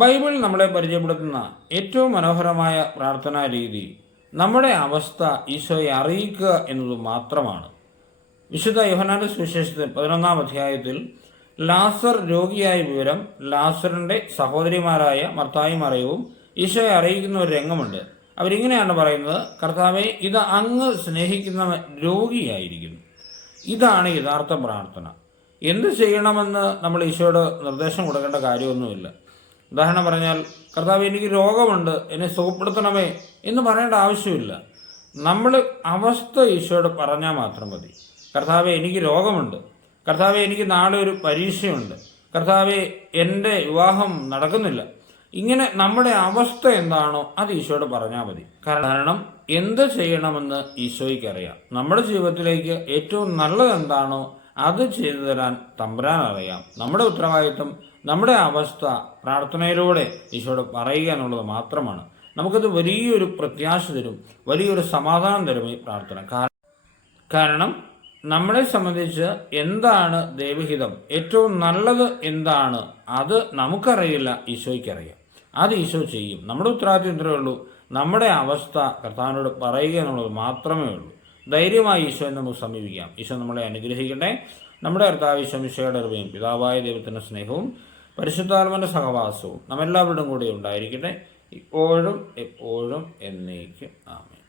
Bible നമ്മളെ പരിചയപ്പെടുത്തുന്ന ഏറ്റവും മനോഹരമായ പ്രാർത്ഥനാ രീതി നമ്മുടെ അവസ്ഥ ഈശോയെ അറിയിക്കുക എന്നത് മാത്രമാണ്. വിശുദ്ധ യോഹന്നാന്റെ സുവിശേഷത്തിൽ 11-ാം അധ്യായത്തിൽ ലാസർ രോഗിയായ വിവരം ലാസറിന്റെ സഹോദരിമാരായ മർത്തായും മറിയവും ഈശോയെ അറിയിക്കുന്ന ഒരു രംഗമുണ്ട്. അവരിങ്ങനെയാണ് പറയുന്നത്: കർത്താവെ, ഇത് അങ്ങ് സ്നേഹിക്കുന്നവൻ രോഗിയായിരിക്കുന്നു. ഇതാണ് യഥാർത്ഥ പ്രാർത്ഥന. എന്ത് ചെയ്യണമെന്ന് നമ്മൾ ഈശോയോട് നിർദ്ദേശം കൊടുക്കേണ്ട കാര്യമൊന്നുമില്ല. ഉദാഹരണം പറഞ്ഞാൽ, കർത്താവ്, എനിക്ക് രോഗമുണ്ട്, എന്നെ സുഖപ്പെടുത്തണമേ എന്ന് പറയേണ്ട ആവശ്യമില്ല. നമ്മൾ അവസ്ഥ ഈശോയോട് പറഞ്ഞാൽ മാത്രം മതി. കർത്താവെ, എനിക്ക് രോഗമുണ്ട്. കർത്താവെ, എനിക്ക് നാളെ ഒരു പരീക്ഷയുണ്ട്. കർത്താവെ, എൻ്റെ വിവാഹം നടക്കുന്നില്ല. ഇങ്ങനെ നമ്മുടെ അവസ്ഥ എന്താണോ അത് ഈശോയോട് പറഞ്ഞാൽ മതി. കാരണം എന്ത് ചെയ്യണമെന്ന് ഈശോയ്ക്ക് അറിയാം. നമ്മുടെ ജീവിതത്തിലേക്ക് ഏറ്റവും നല്ലത് എന്താണോ അത് ചെയ്തു തരാൻ തമ്പുരാൻ അറിയാം. നമ്മുടെ ഉത്തരവാദിത്വം നമ്മുടെ അവസ്ഥ പ്രാർത്ഥനയിലൂടെ ഈശോയോട് പറയുക എന്നുള്ളത് മാത്രമാണ്. നമുക്കത് വലിയൊരു പ്രത്യാശ തരും, വലിയൊരു സമാധാനം തരും ഈ പ്രാർത്ഥന. കാരണം നമ്മളെ സംബന്ധിച്ച് എന്താണ് ദൈവഹിതം, ഏറ്റവും നല്ലത് എന്താണ്, അത് നമുക്കറിയില്ല, ഈശോയ്ക്കറിയാം. അത് ഈശോ ചെയ്യും. നമ്മുടെ ഉത്തരവാദിത്വം ഇത്രയേ ഉള്ളൂ: നമ്മുടെ അവസ്ഥ കർത്താവിനോട് പറയുക എന്നുള്ളത് മാത്രമേ ഉള്ളൂ. ധൈര്യമായി ഈശോയെ നമുക്ക് സമീപിക്കാം. ഈശോ നമ്മളെ അനുഗ്രഹിക്കട്ടെ. നമ്മുടെ കർത്താവ് ഈശോ മിശിഹായുടെ കൃപയും പിതാവായ ദൈവത്തിൻ്റെ സ്നേഹവും പരിശുദ്ധാത്മാവിന്റെ സഹവാസവും നമ്മെല്ലാവരുടെയും കൂടെ ഉണ്ടായിരിക്കട്ടെ, ഇപ്പോഴും എപ്പോഴും എന്നേക്കും. ആമേൻ.